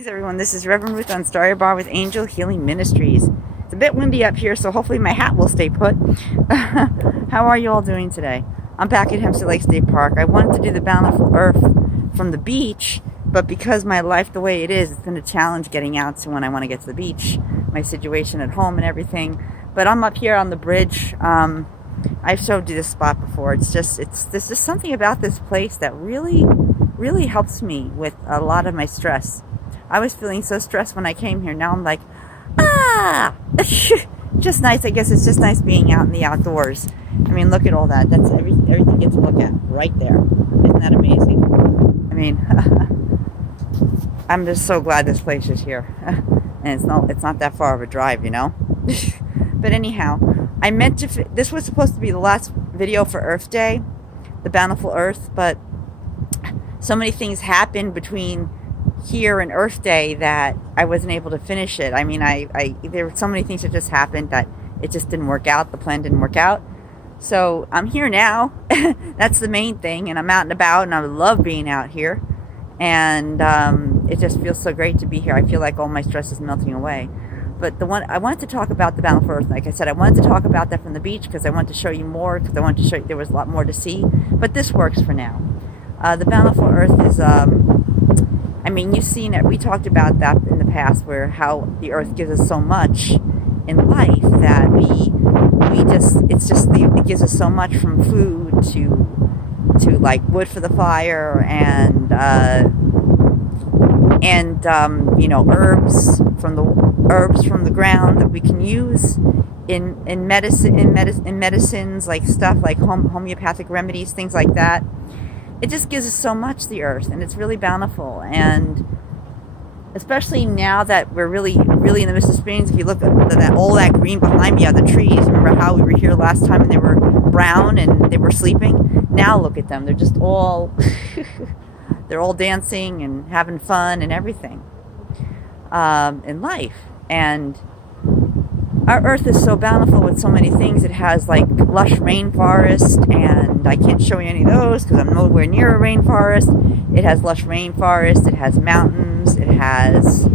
Hey everyone, this is Reverend Ruth on Starry Bar with Angel Healing Ministries. It's a bit windy up here, so hopefully my hat will stay put. How are you all doing today? I'm back at Hempstead Lake State Park. I wanted to do the Bountiful Earth from the beach, but because my life the way it is, it's been a challenge getting out to when I want to get to the beach, my situation at home and everything. But I'm up here on the bridge. I've showed you this spot before. There's just something about this place that really helps me with a lot of my stress. I was feeling so stressed when I came here. Now I'm like, just nice. I guess it's just nice being out in the outdoors. I mean, look at all that. That's everything you get to look at right there. Isn't that amazing? I mean, I'm just so glad this place is here. And it's not that far of a drive, you know? But anyhow, I meant to, this was supposed to be the last video for Earth Day, the Bountiful Earth, but so many things happened between here and Earth Day that I wasn't able to finish it. I mean, there were so many things that just happened that it just didn't work out. The plan didn't work out. So I'm here now. That's the main thing. And I'm out and about, and I love being out here. And it just feels so great to be here. I feel like all my stress is melting away. But the one I wanted to talk about, the Bountiful Earth, like I said, I wanted to talk about that from the beach because I wanted to show you more, because I wanted to show you there was a lot more to see. But this works for now. The Bountiful Earth is I mean, you've seen it. We talked about that in the past, where how the earth gives us so much in life that it gives us so much, from food to like wood for the fire and you know, herbs from the ground that we can use in medicines, like stuff like homeopathic remedies, things like that. It just gives us so much, the earth, and it's really bountiful. And especially now that we're really in the midst of springs, if you look at all that green behind me are the trees. Remember how we were here last time and they were brown and they were sleeping? Now look at them. They're just all, they're all dancing and having fun and everything in life. And our earth is so bountiful with so many things. It has like lush rainforest, and I can't show you any of those because I'm nowhere near a rainforest. It has lush rainforest, it has mountains, it has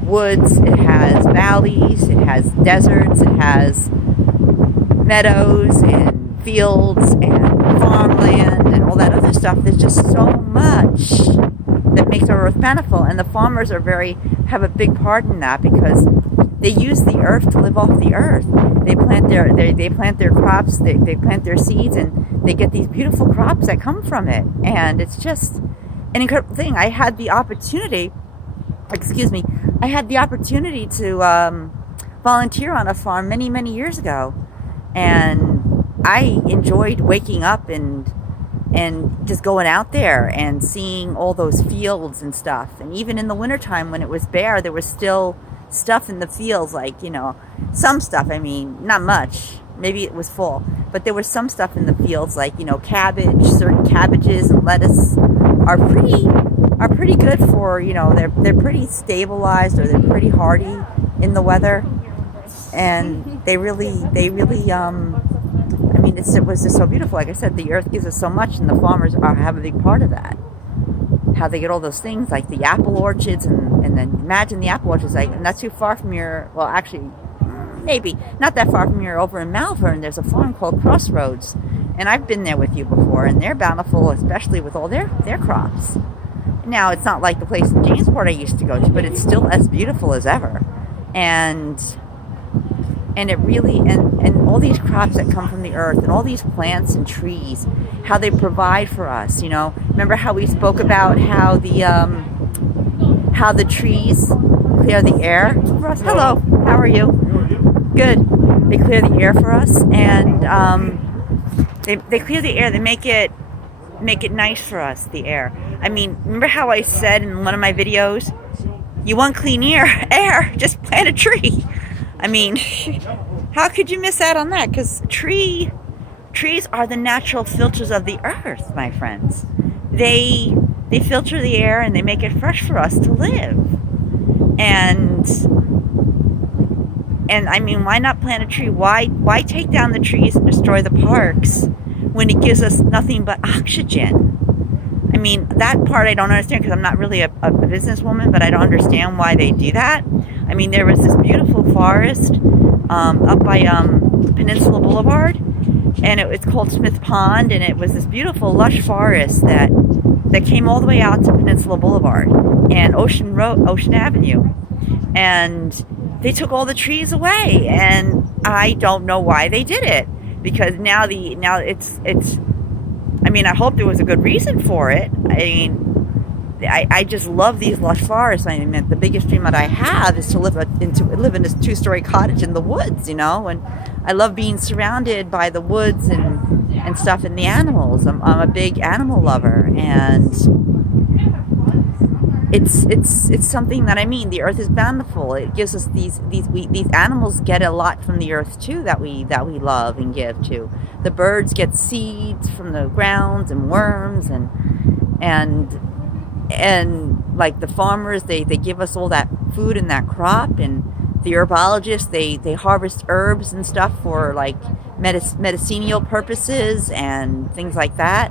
woods, it has valleys, it has deserts, it has meadows and fields and farmland and all that other stuff. There's just so much that makes our earth bountiful, and the farmers have a big part in that because they use the earth to live off the earth. They plant their crops, they plant their seeds, and they get these beautiful crops that come from it. And it's just an incredible thing. I had the opportunity to volunteer on a farm many years ago, and I enjoyed waking up and just going out there and seeing all those fields and stuff. And even in the wintertime when it was bare, there was still stuff in the fields, like, you know, some stuff. I mean, not much, maybe it was full, but there was some stuff in the fields, like, you know, cabbage. Certain cabbages and lettuce are pretty good for, you know, they're pretty stabilized, or they're pretty hardy in the weather, and they really I mean, it was just so beautiful. Like I said, the earth gives us so much, and the farmers have a big part of that. How they get all those things, like the apple orchards, and then imagine the apple orchards, like not too far from your, well, actually maybe not that far from here, over in Malvern, there's a farm called Crossroads, and I've been there with you before, and they're bountiful, especially with all their crops. Now, it's not like the place in Jamesport I used to go to, but it's still as beautiful as ever. And it really, and all these crops that come from the earth, and all these plants and trees, how they provide for us, you know. Remember how we spoke about how the trees clear the air for us? Hello, how are you? Good. They clear the air for us, and they clear the air. They make it nice for us, the air. I mean, remember how I said in one of my videos, you want clean air, just plant a tree. I mean, how could you miss out on that? Because trees are the natural filters of the earth, my friends. They filter the air, and they make it fresh for us to live. And I mean, why not plant a tree? Why take down the trees and destroy the parks when it gives us nothing but oxygen? I mean, that part I don't understand because I'm not really a businesswoman, but I don't understand why they do that. I mean, there was this beautiful forest up by Peninsula Boulevard, and it's called Smith Pond, and it was this beautiful lush forest that came all the way out to Peninsula Boulevard and Ocean Avenue, and they took all the trees away, and I don't know why they did it, because now it's I mean, I hope there was a good reason for it. I mean, I just love these lush forests. I mean, the biggest dream that I have is to live in this 2-story cottage in the woods, and I love being surrounded by the woods and stuff and the animals. I'm a big animal lover, and it's something that, I mean, the earth is bountiful. It gives us these animals get a lot from the earth too, that we love and give to. The birds get seeds from the ground and worms, and like the farmers, they give us all that food and that crop, and the herbologists, they harvest herbs and stuff for like medicinal purposes and things like that.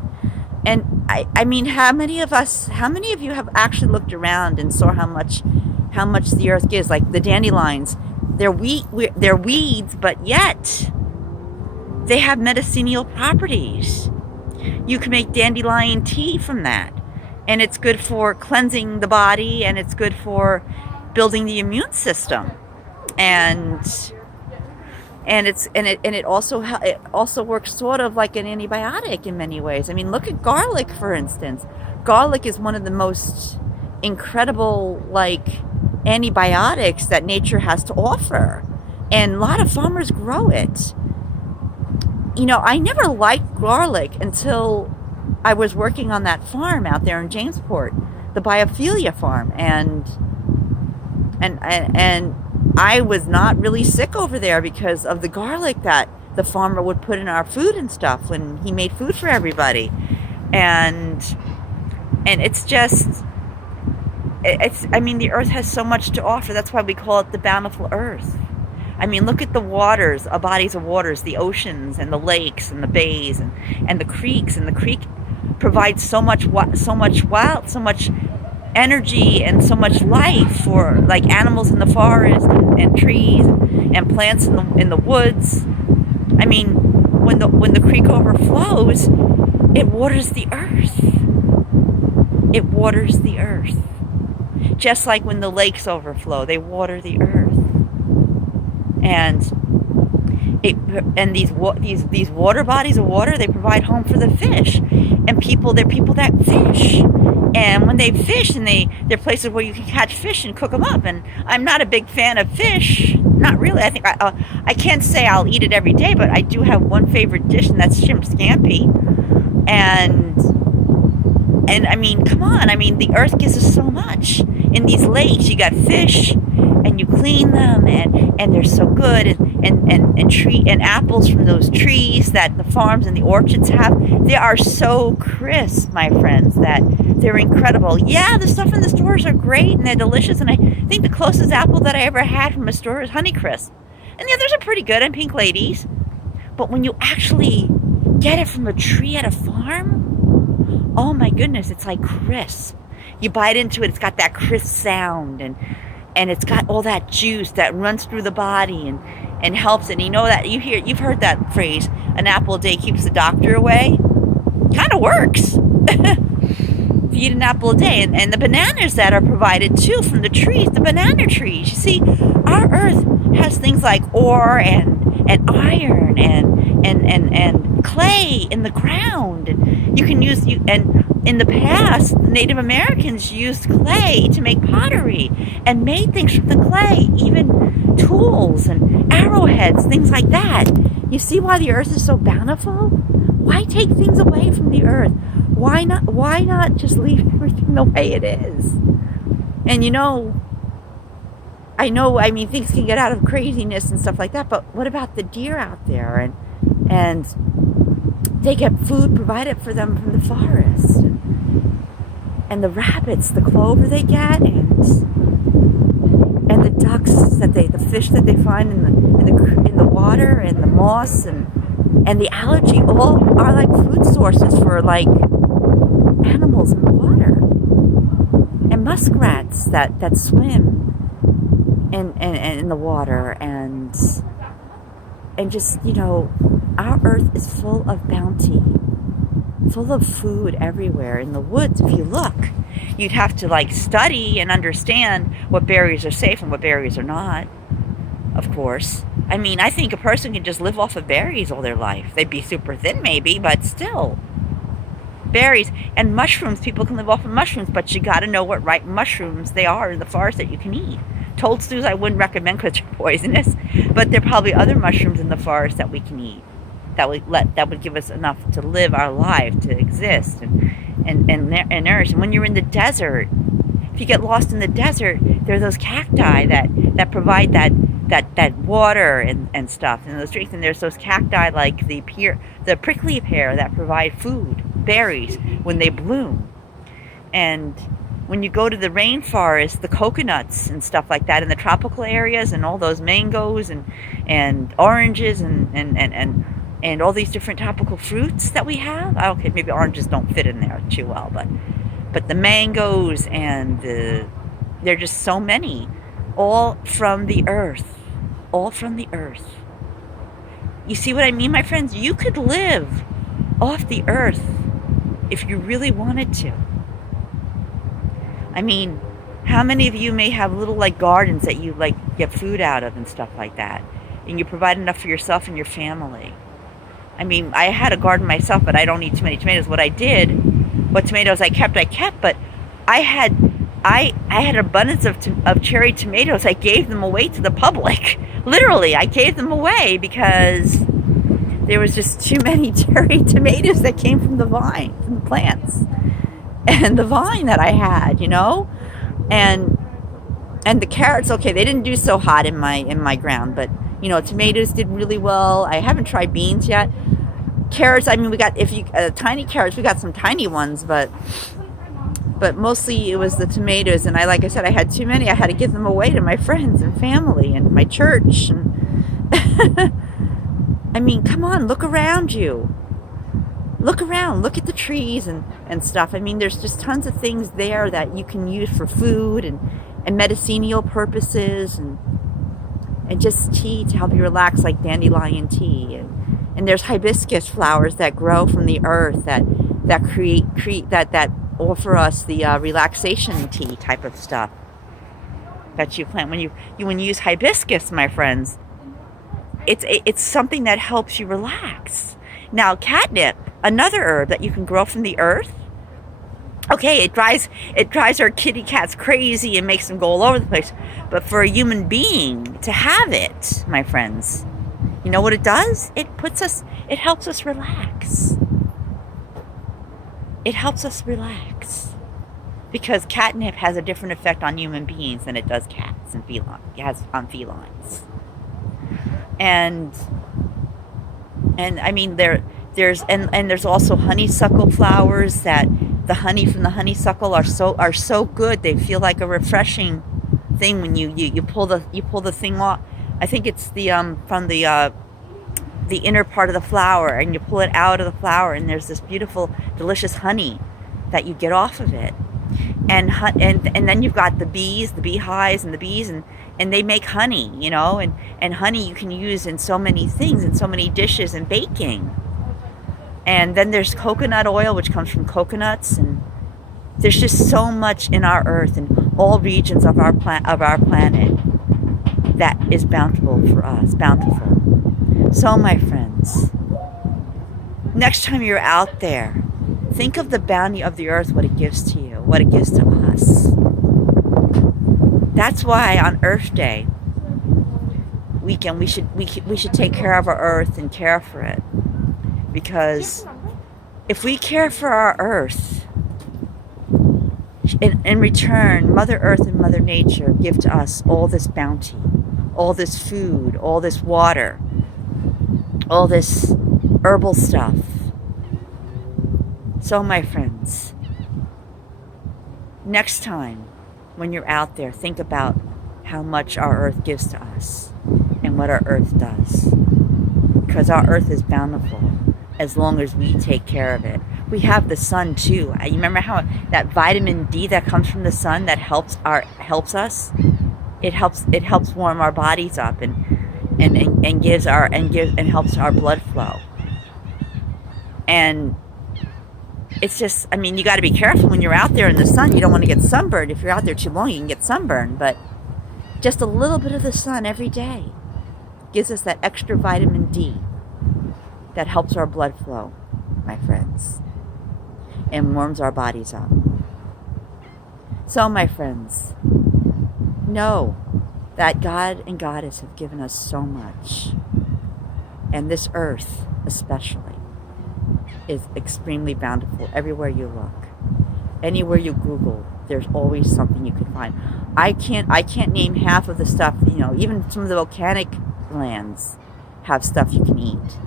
And I mean, how many of you have actually looked around and saw how much the earth gives? Like the dandelions, they're weeds, but yet they have medicinal properties. You can make dandelion tea from that, and it's good for cleansing the body, and it's good for building the immune system, and it also works sort of like an antibiotic in many ways. I mean, look at garlic, for instance. Garlic is one of the most incredible like antibiotics that nature has to offer, and a lot of farmers grow it. I never liked garlic until I was working on that farm out there in Jamesport, the Biophilia farm, and I was not really sick over there because of the garlic that the farmer would put in our food and stuff when he made food for everybody. And I mean, the earth has so much to offer. That's why we call it the Bountiful Earth. I mean, look at the waters, bodies of waters, the oceans and the lakes and the bays and the creeks. And the creek provides so much wealth, so much energy, and so much life for like animals in the forest and trees and plants in the woods. I mean, when the creek overflows, it waters the earth. It waters the earth. Just like when the lakes overflow, they water the earth. And these water bodies of water, they provide home for the fish, and they're people that fish. And when they fish, and they're places where you can catch fish and cook them up. And I'm not a big fan of fish, not really. I think I can't say I'll eat it every day, but I do have one favorite dish, and that's shrimp scampi. And I mean, come on. I mean, the earth gives us so much. In these lakes, you got fish, and you clean them, and they're so good, and apples from those trees that the farms and the orchards have, they are so crisp, my friends, that they're incredible. Yeah, the stuff in the stores are great, and they're delicious, and I think the closest apple that I ever had from a store is Honeycrisp, and the others are pretty good, and Pink Ladies. But when you actually get it from a tree at a farm, oh my goodness, it's like crisp. You bite into it, it's got that crisp sound, and it's got all that juice that runs through the body and helps. And you know that you've heard that phrase, an apple a day keeps the doctor away. Kind of works. If you eat an apple a day, and the bananas that are provided too from the trees, the banana trees. You see, our earth has things like ore and iron and clay in the ground. And you can use and in the past, Native Americans used clay to make pottery and made things from the clay, even tools and arrowheads, things like that. You see why the earth is so bountiful? Why take things away from the earth? Why not just leave everything the way it is? And I mean, things can get out of craziness and stuff like that, but what about the deer out there? And they get food provided for them from the forest. And the rabbits, the clover they get, and the ducks the fish that they find in the water, and the moss and the algae, all are like food sources for like animals and muskrats that swim in the water, and just, our earth is full of bounty, full of food everywhere. In the woods, if you look, you'd have to like study and understand what berries are safe and what berries are not, of course. I mean, I think a person can just live off of berries all their life. They'd be super thin maybe, but still. Berries and mushrooms, people can live off of mushrooms, but you got to know what right mushrooms they are in the forest that you can eat. Toadstools I wouldn't recommend because they're poisonous, but there are probably other mushrooms in the forest that we can eat that would give us enough to live our life, to exist and nourish. And when you're in the desert, if you get lost in the desert, there are those cacti that provide that water and stuff, and those drinks. And there's those cacti like the prickly pear that provide food, berries when they bloom. And when you go to the rainforest, the coconuts and stuff like that in the tropical areas, and all those mangoes and oranges and all these different tropical fruits that we have. Okay, maybe oranges don't fit in there too well, but the mangoes and there are just so many, all from the earth. All from the earth. You see what I mean, my friends? You could live off the earth if you really wanted to. I mean, how many of you may have little like gardens that you like get food out of and stuff like that, and you provide enough for yourself and your family? I mean, I had a garden myself, but I don't eat too many tomatoes. What tomatoes I kept, but I had abundance of cherry tomatoes. I gave them away to the public. Literally, I gave them away because there was just too many cherry tomatoes that came from the vine, from the plants, and the vine that I had, and the carrots. Okay, they didn't do so hot in my ground, but tomatoes did really well. I haven't tried beans yet. Carrots, I mean, we got tiny carrots. We got some tiny ones, but mostly it was the tomatoes. And like I said, I had too many. I had to give them away to my friends and family and my church. And I mean, come on, look around you. Look around, look at the trees and stuff. I mean, there's just tons of things there that you can use for food and medicinal purposes and just tea to help you relax, like dandelion tea. And there's hibiscus flowers that grow from the earth that offer us the relaxation tea type of stuff that you plant. When you use hibiscus, my friends, it's something that helps you relax. Now, catnip, another herb that you can grow from the earth. Okay, it drives our kitty cats crazy and makes them go all over the place. But for a human being to have it, my friends, you know what it does? It helps us relax. It helps us relax. Because catnip has a different effect on human beings than it does cats and on felines. And I mean there's also honeysuckle flowers that the honey from the honeysuckle are so good. They feel like a refreshing thing when you pull the thing off. I think it's from the inner part of the flower, and you pull it out of the flower, and there's this beautiful, delicious honey that you get off of it. And then you've got the bees, the beehives, and the bees, and they make honey, and honey you can use in so many things, in so many dishes and baking. And then there's coconut oil, which comes from coconuts, and there's just so much in our earth and all regions of our planet that is bountiful for us, bountiful. So, my friends, next time you're out there, think of the bounty of the earth, what it gives to you, what it gives to us. That's why on Earth Day, we should take care of our earth and care for it. Because if we care for our earth, in return, Mother Earth and Mother Nature give to us all this bounty, all this food, all this water, all this herbal stuff. So, my friends, next time when you're out there, think about how much our earth gives to us and what our earth does. Because our earth is bountiful as long as we take care of it. we have the sun too. You remember how that vitamin D that comes from the sun that helps us? It helps warm our bodies up and helps our blood flow. And it's just, I mean, you got to be careful when you're out there in the sun. You don't want to get sunburned. If you're out there too long, you can get sunburned. But just a little bit of the sun every day gives us that extra vitamin D that helps our blood flow, my friends, and warms our bodies up. So, my friends, know that God and Goddess have given us so much. And this earth, especially, is extremely bountiful everywhere you look. Anywhere you Google, there's always something you can find. I can't name half of the stuff, you know, even some of the volcanic lands have stuff you can eat.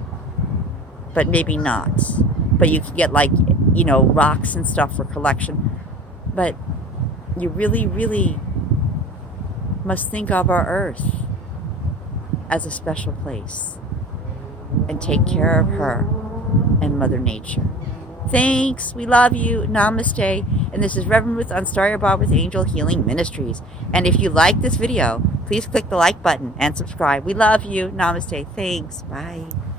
But maybe not. But you can get, like, you know, rocks and stuff for collection. But you really, really must think of our earth as a special place and take care of her and Mother Nature. Thanks. We love you. Namaste. And this is Reverend Ruth on Star Your Bob with Angel Healing Ministries. And if you like this video, please click the like button and subscribe. We love you. Namaste. Thanks. Bye.